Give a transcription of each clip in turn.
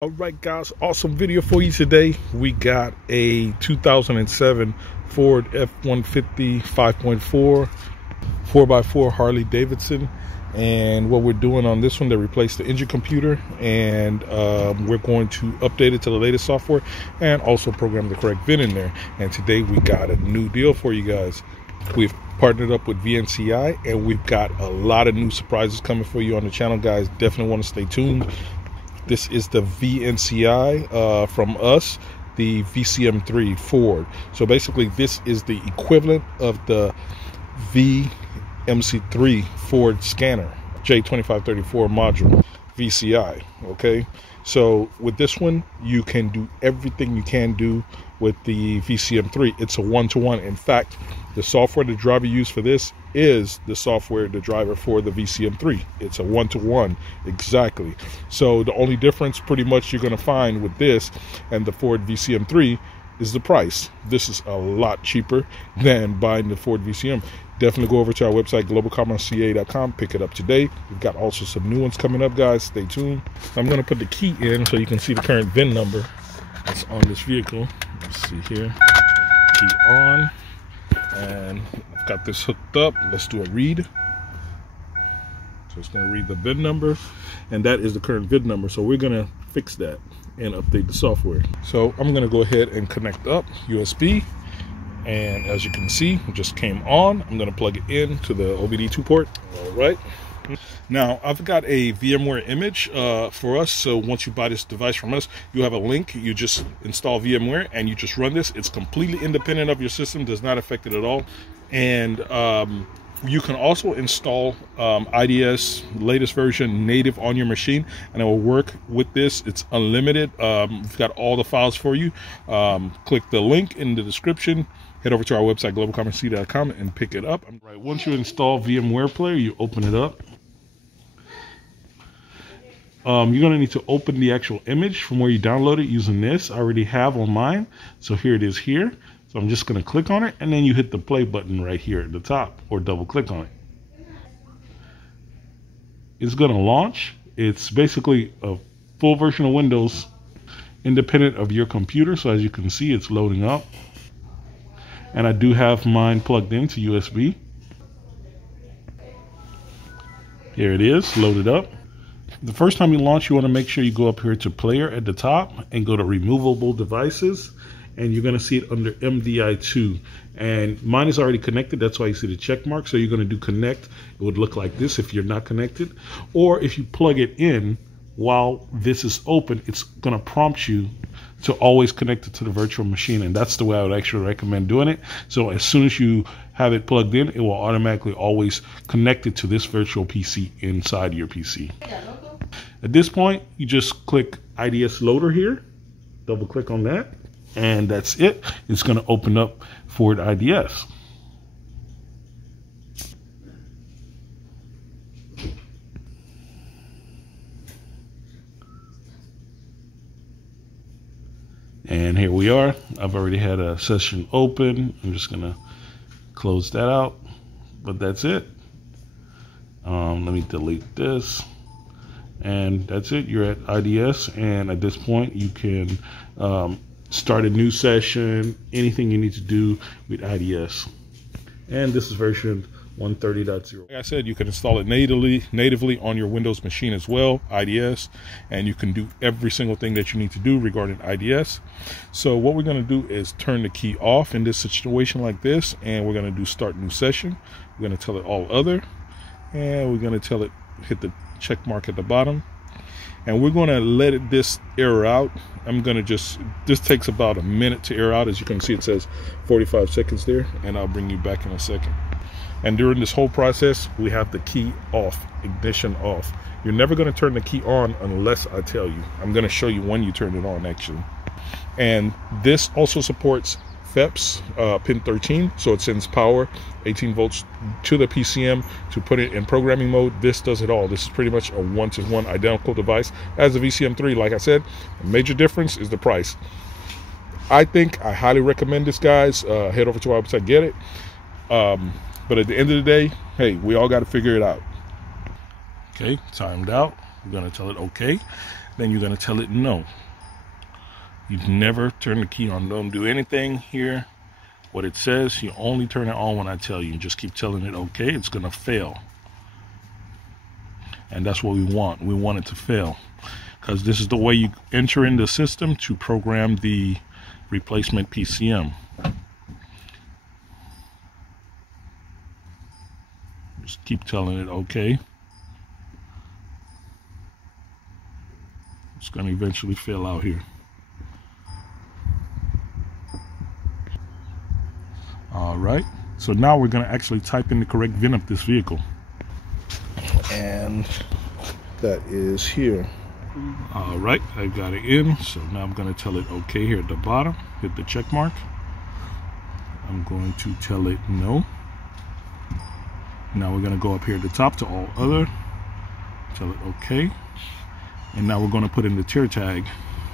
All right, guys, awesome video for you today. We got a 2007 Ford F150 5.4 4x4 Harley Davidson, and what we're doing on this one, they replaced the engine computer, and we're going to update it to the latest software and also program the correct VIN in there. And today we got a new deal for you guys. We've partnered up with VNCI, and we've got a lot of new surprises coming for you on the channel, guys. Definitely want to stay tuned. This is the VNCI from us, the VCM3 Ford. So basically this is the equivalent of the VCM3 Ford scanner, J2534 module, VCI, okay? So with this one, you can do everything you can do with the VCM3. It's a one-to-one. In fact, the software the driver used for this is the software the driver for the VCM3. It's a one-to-one, exactly. So the only difference pretty much you're going to find with this and the Ford VCM3 is the price. This is a lot cheaper than buying the Ford VCM. Definitely go over to our website, globalcommerceca.com. Pick it up today. We've got also some new ones coming up, guys. Stay tuned. I'm going to put the key in so you can see the current VIN number that's on this vehicle. Let's see here. Key on. And I've got this hooked up. Let's do a read. So it's going to read the VIN number, and that is the current VIN number. So we're going to fix that and update the software. So I'm going to go ahead and connect up USB. And as you can see, it just came on. I'm going to plug it in to the OBD2 port. All right. Now, I've got a VMware image for us. So once you buy this device from us, you have a link. You just install VMware and you just run this. It's completely independent of your system, does not affect it at all. And you can also install IDS latest version native on your machine, and it will work with this. It's unlimited. We've got all the files for you. Click the link in the description. Head over to our website, globalcommerceca.com, and pick it up. Right, once you install VMware Player, you open it up. You're going to need to open the actual image from where you download it using this. I already have on mine. So here it is here. So I'm just going to click on it, and then you hit the play button right here at the top, or double click on it. It's going to launch. It's basically a full version of Windows independent of your computer. So as you can see, it's loading up. And I do have mine plugged into USB. Here it is, loaded up. The first time you launch, you want to make sure you go up here to Player at the top and go to Removable Devices. And you're going to see it under MDI2. And mine is already connected. That's why you see the check mark. So you're going to do connect. It would look like this if you're not connected. Or if you plug it in while this is open, it's going to prompt you to always connect it to the virtual machine. And that's the way I would actually recommend doing it. So as soon as you have it plugged in, it will automatically always connect it to this virtual PC inside your PC. At this point, you just click IDS Loader here. Double click on that. And that's it. It's going to open up Ford IDS. And here we are. I've already had a session open. I'm just going to close that out. But that's it. Let me delete this. And that's it. You're at IDS. And at this point, you can start a new session, anything you need to do with IDS. And this is version 130.0. Like I said, you can install it natively on your Windows machine as well, IDS, and you can do every single thing that you need to do regarding IDS. So what we're going to do is turn the key off in this situation like this, and we're going to do start new session. We're going to tell it all other, and we're going to tell it hit the check mark at the bottom. And we're going to let this air out. I'm going to this takes about a minute to air out. As you can see, it says 45 seconds there, and I'll bring you back in a second. And during this whole process, we have the key off, ignition off. You're never going to turn the key on unless I tell you. I'm going to show you when you turn it on, actually. And this also supports FEPS pin 13, so it sends power 18 volts to the PCM to put it in programming mode. This does it all. This is pretty much a one-to-one identical device as the VCM3. Like I said, the major difference is the price. I highly recommend this, guys. Head over to our website, get it. But at the end of the day, hey, we all got to figure it out. Okay, timed out. We're going to tell it okay. then you're going to tell it no. You never turn the key on. Don't do anything here. What it says, you only turn it on when I tell you. Just keep telling it okay. It's going to fail. And that's what we want. We want it to fail. Because this is the way you enter in the system to program the replacement PCM. Just keep telling it okay. It's going to eventually fail out here. Alright, so now we're going to actually type in the correct VIN of this vehicle. And that is here. Alright, I got it in. So now I'm going to tell it okay here at the bottom. Hit the check mark. I'm going to tell it no. Now we're going to go up here at the top to all other. Tell it okay. And now we're going to put in the tier tag.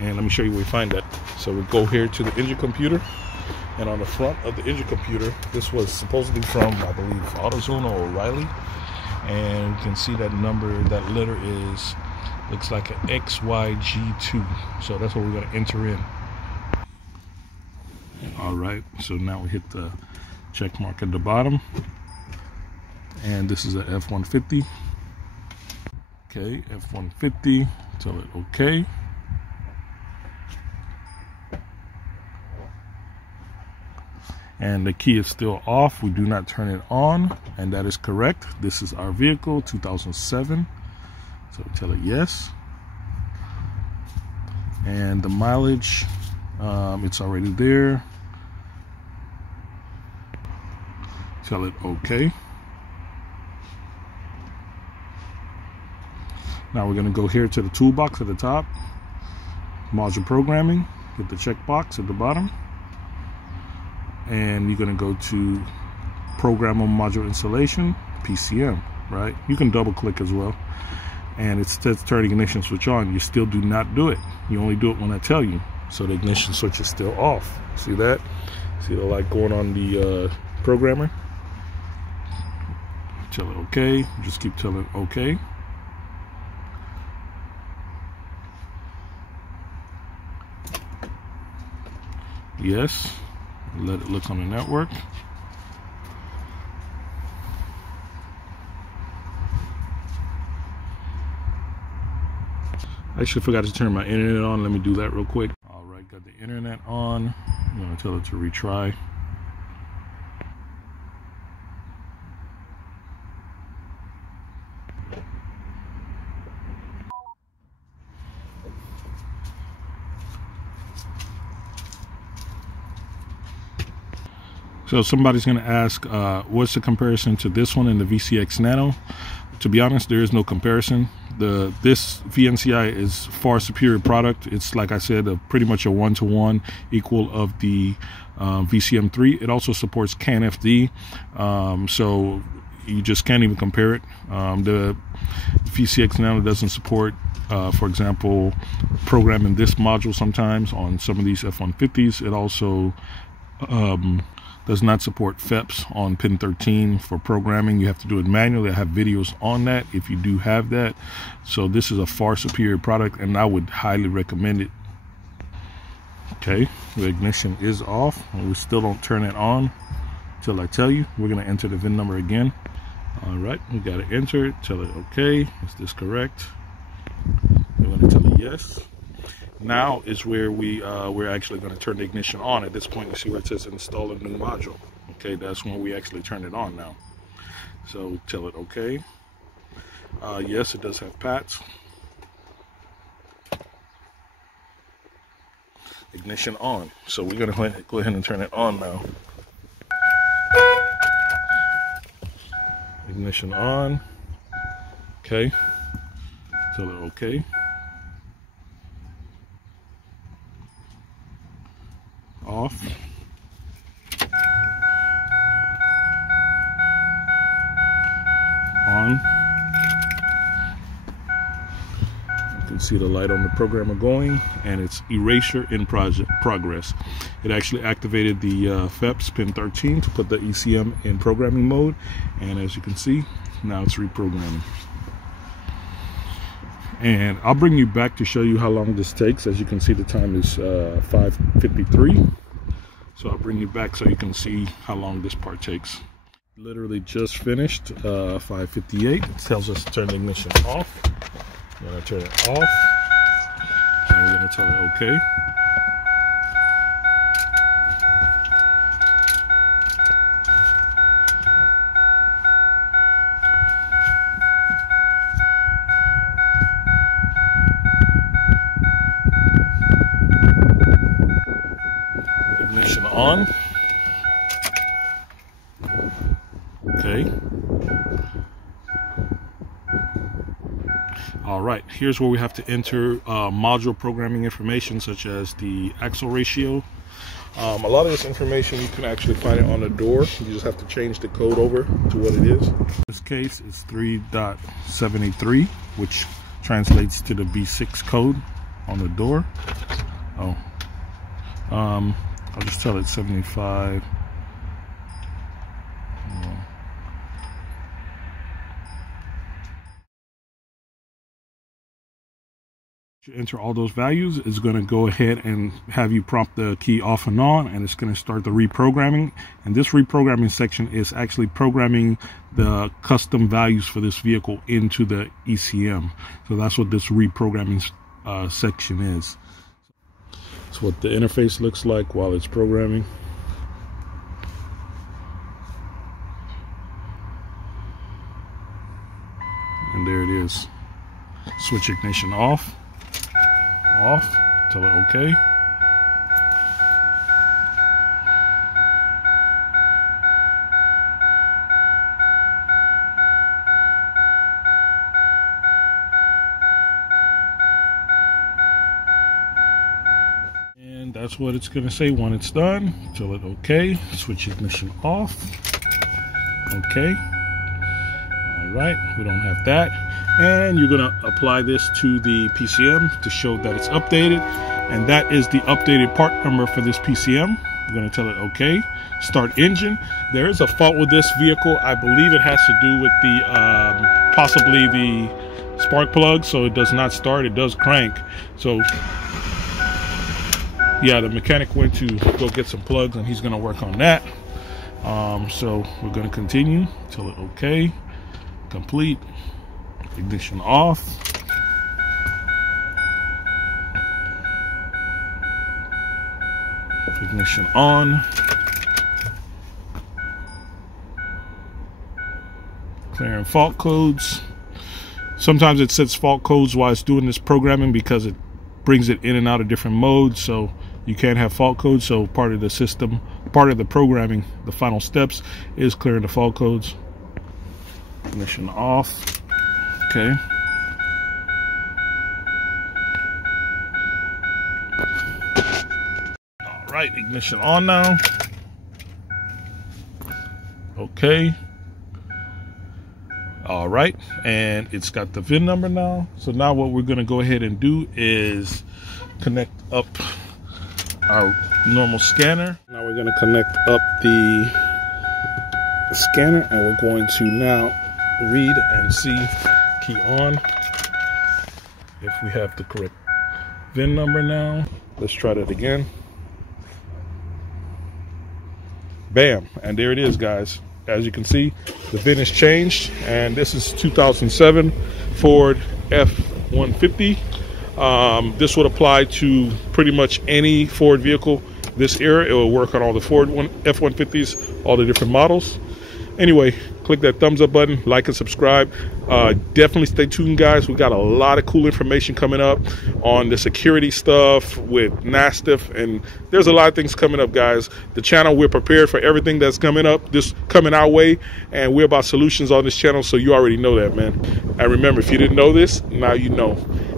And let me show you where we find that. So we go here to the engine computer. And on the front of the engine computer, this was supposedly from, I believe, AutoZone or O'Reilly. And you can see that number, that letter is, looks like an XYG2. So that's what we're going to enter in. All right, so now we hit the check mark at the bottom. And this is a F150. Okay, F150, tell it okay. And the key is still off. We do not turn it on, and that is correct. This is our vehicle, 2007. So tell it yes. And the mileage, it's already there. Tell it okay. Now we're going to go here to the toolbox at the top, module programming, hit the checkbox at the bottom. And you're going to go to program on module installation, PCM, right? You can double click as well. And it says turn the ignition switch on. You still do not do it. You only do it when I tell you. So the ignition switch is still off. See that? See the light going on the programmer? Tell it okay. Just keep telling it okay. Yes. Let it look on the network. I actually forgot to turn my internet on. Let me do that real quick. All right, got the internet on. I'm going to tell it to retry. So somebody's going to ask, what's the comparison to this one and the VCX Nano? To be honest, there is no comparison. This VNCI is far superior product. It's, like I said, pretty much a one-to-one equal of the VCM3. It also supports CANFD, so you just can't even compare it. The VCX Nano doesn't support, for example, programming this module sometimes on some of these F150s. It also does not support FEPS on pin 13 for programming. You have to do it manually. I have videos on that if you do have that. So this is a far superior product, and I would highly recommend it. Okay, the ignition is off, and we still don't turn it on till I tell you. We're going to enter the VIN number again. All right, we got to enter it. Tell it okay. Is this correct? We're going to tell it yes. Now is where we're actually going to turn the ignition on. At this point, you see where it says install a new module. Okay, that's when we actually turn it on now. So tell it okay. Yes, it does have PATs. Ignition on. So we're going to go ahead and turn it on now. Ignition on. Okay. Tell it okay. Off. On. You can see the light on the programmer going, and it's erasure in progress. It actually activated the FEPS pin 13 to put the ECM in programming mode, and as you can see, now it's reprogramming. And I'll bring you back to show you how long this takes. As you can see, the time is 5:53. So I'll bring you back so you can see how long this part takes. Literally just finished, 5:58. It tells us to turn the ignition off. We're gonna turn it off, and we're gonna tell it okay. Ignition on. Okay. All right, here's where we have to enter module programming information such as the axle ratio. A lot of this information you can actually find it on the door. You just have to change the code over to what it is. In this case, it's 3.783, which translates to the V6 code on the door. Oh, I'll just tell it 75. Enter all those values. It's going to go ahead and have you prompt the key off and on, and it's going to start the reprogramming. And this reprogramming section is actually programming the custom values for this vehicle into the ECM. So that's what this reprogramming section is. That's what the interface looks like while it's programming. And there it is. Switch ignition off. Tell it okay. And that's what it's going to say when it's done. Tell it okay. Switch ignition off. Okay. All right, we don't have that. And you're going to apply this to the PCM to show that it's updated. And that is the updated part number for this PCM. We're going to tell it okay. Start engine. There is a fault with this vehicle. I believe it has to do with the possibly the spark plug, so it does not start. It does crank. So yeah, the mechanic went to go get some plugs, and he's going to work on that. So we're going to continue. Tell it okay. Complete. Ignition off. Ignition on. Clearing fault codes. Sometimes it sets fault codes while it's doing this programming because it brings it in and out of different modes, so you can't have fault codes. So part of the system, part of the programming, the final steps is clearing the fault codes. Ignition off. Okay. All right, ignition on now. Okay. All right, and it's got the VIN number now. So now what we're going to go ahead and do is connect up our normal scanner. Now we're going to connect up the scanner, and we're going to now read and see. Key on. If we have the correct VIN number now, let's try that again. Bam, and there it is, guys. As you can see, the VIN has changed, and this is 2007 Ford F150. This would apply to pretty much any Ford vehicle this era. It will work on all the Ford F150s, all the different models. Anyway, click that thumbs up button, like and subscribe. Definitely stay tuned, guys. We got a lot of cool information coming up on the security stuff with NASTF, and there's a lot of things coming up, guys. The channel, we're prepared for everything that's coming up, this coming our way, and we're about solutions on this channel, so you already know that, man. And remember, if you didn't know this, now you know.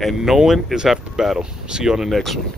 And knowing is half the battle. See you on the next one.